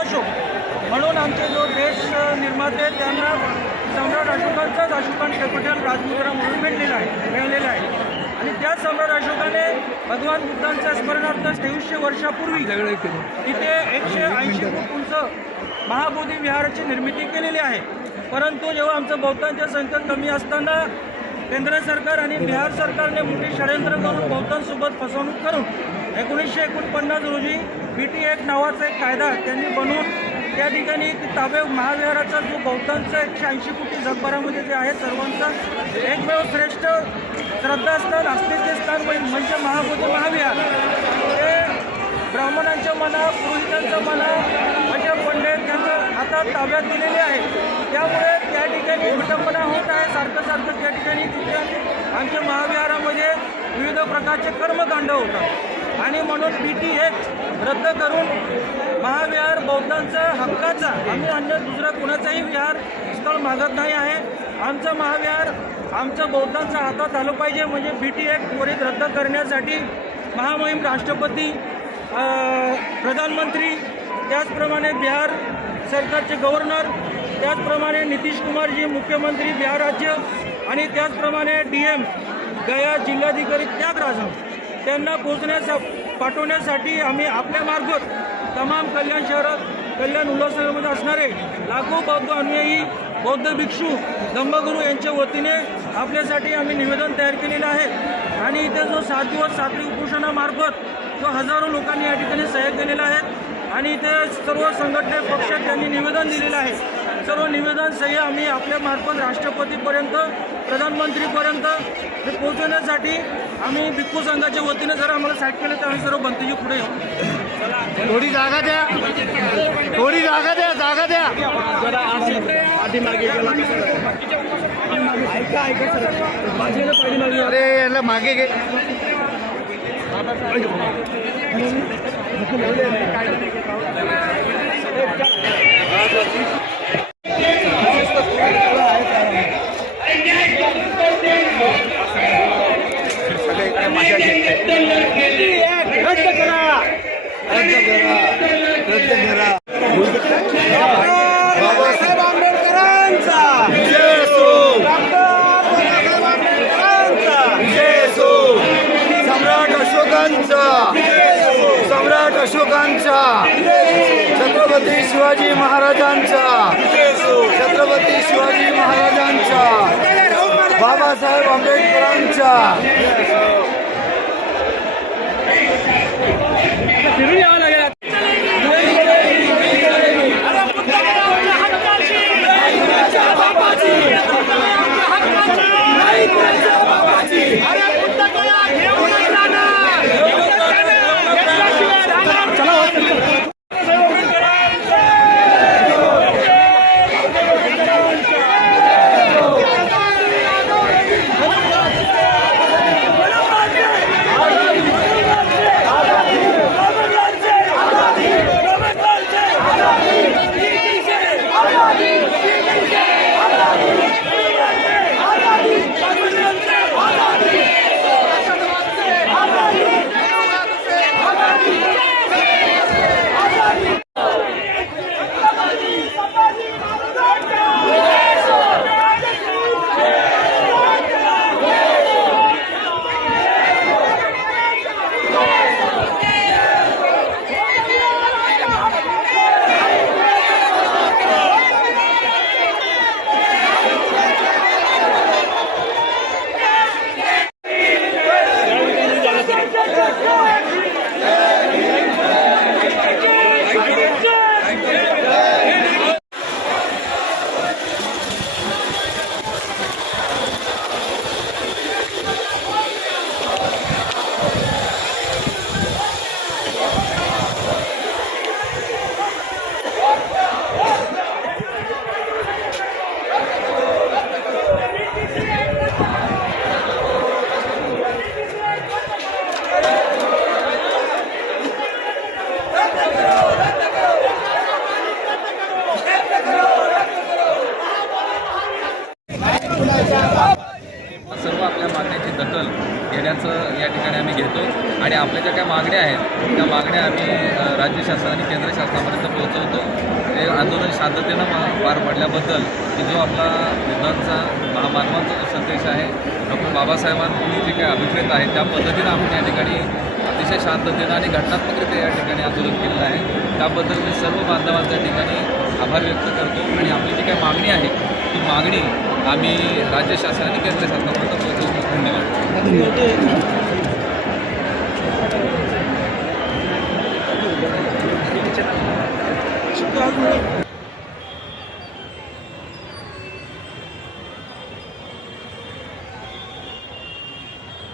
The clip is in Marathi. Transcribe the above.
अशोक म्हणून आमचे जो देश निर्माते त्यांना सम्राट अशोकांचाच अशोकान कॅपिटल राजमुद्रा म्हणून मिळलेला आहे मिळालेला आहे. आणि त्या सम्राट अशोकाने भगवान बुद्धांच्या स्मरणार्थ तेवीसशे वर्षापूर्वी तिथे एकशे ऐंशी फूट उंच महाबोधी विहाराची निर्मिती केलेली आहे. परंतु जेव्हा आमचं बौद्धांच्या संख्या कमी असताना केंद्र सरकार आणि बिहार सरकारने मोठी षडयंत्र करून बौद्धांसोबत फसवणूक करून एकोणीसशे एकोणपन्नास रोजी बी टी एक नावाचा एक कायदा त्यांनी बनवून त्या ठिकाणी ताबे महाविहाराचा जो बौद्धांचा एकशे ऐंशी कोटी जगभरामध्ये जे आहे सर्वांचा एकमेव श्रेष्ठ श्रद्धास्थान अस्तित्व स्थान म्हणजे म्हणजे महाबोधी महाविहार. ते ब्राह्मणांच्या मना पुरुषांच्या मना अशा पंडित त्यांना आता ताब्यात दिलेले आहे. त्यामुळे त्या ठिकाणी विटंबना होत आहे. सारखं सारखं त्या ठिकाणी तिथे आमच्या महाविहारामध्ये विविध प्रकारचे कर्मकांड होतात. आणि म्हणून बी टी एक रद्द करून महाविहार बौद्धांचा हक्काचा आम्ही अन्य दुसरा कुणाचाही विहार स्थळ मागत नाही आहे. आमचं महाविहार आमचं बौद्धांच्या हातात आलं पाहिजे. म्हणजे बी टी एक त्वरित रद्द करण्यासाठी महामहिम राष्ट्रपती प्रधानमंत्री त्याचप्रमाणे बिहार सरकारचे गव्हर्नर त्याचप्रमाणे नितीश कुमारजी मुख्यमंत्री बिहार राज्य आणि त्याचप्रमाणे डी एम गया जिल्हाधिकारी त्यागराजन. त्यांना पोचण्यासा पाठवण्यासाठी आम्ही आपल्या मार्फत तमाम कल्याण शहरात कल्याण उल्हासनगरमध्ये असणारे लाखो बौद्ध अनुयायी बौद्ध भिक्षू धम्मगुरू यांच्या वतीने आपल्यासाठी आम्ही निवेदन तयार केलेलं आहे. आणि इथे जो सात दिवस साखळी उपोषणामार्फत जो हजारो लोकांनी या ठिकाणी सह्या केलेला आहे आणि इथे सर्व संघटने पक्षात त्यांनी निवेदन दिलेलं आहे. सर्व निवेदन सह्य आम्ही आपल्या मार्फत राष्ट्रपतीपर्यंत प्रधानमंत्रीपर्यंत हे पोहोचवण्यासाठी आम्ही भिक्खू संघाच्या वतीने जर आम्हाला साईट केलं तर आम्ही सर्व बंदीजी पुढे येऊ. थोडी जागा द्या. थोडी जागा द्या जागा द्या. अरे याला मागे घे इकडे माझ्या घेतले रद्द करा रद्द करा बाबासाहेब आंबेडकरांचा. बाबासाहेब आंबेडकरांचा सम्राट अशोकांचा. सम्राट अशोकांचा. छत्रपती शिवाजी महाराजांचा. छत्रपती शिवाजी महाराजांचा. बाबासाहेब आंबेडकरांचा. सर्व आपल्या मागण्याची दखल घेण्याचं या ठिकाणी आम्ही घेतो आणि आपल्या ज्या काही मागण्या आहेत त्या मागण्या आम्ही राज्य शासन आणि केंद्र शासनापर्यंत पोहोचवतो. शांततेनं पार पडल्याबद्दल की जो आपला बुद्धांचा महामानवांचा जो संदेश आहे डॉक्टर बाबासाहेबांनी जे काही अभिप्रेत आहे त्या पद्धतीनं आपण या ठिकाणी अतिशय शांततेनं आणि घटनात्मकरित्या या ठिकाणी आंदोलन केलेलं आहे. त्याबद्दल मी सर्व बांधवांच्या ठिकाणी आभार व्यक्त करतो आणि आपली जी काही मागणी आहे ती मागणी आम्ही राज्य शासनाने केंद्र शासनापर्यंत पोहोचवतो धन्यवाद. आज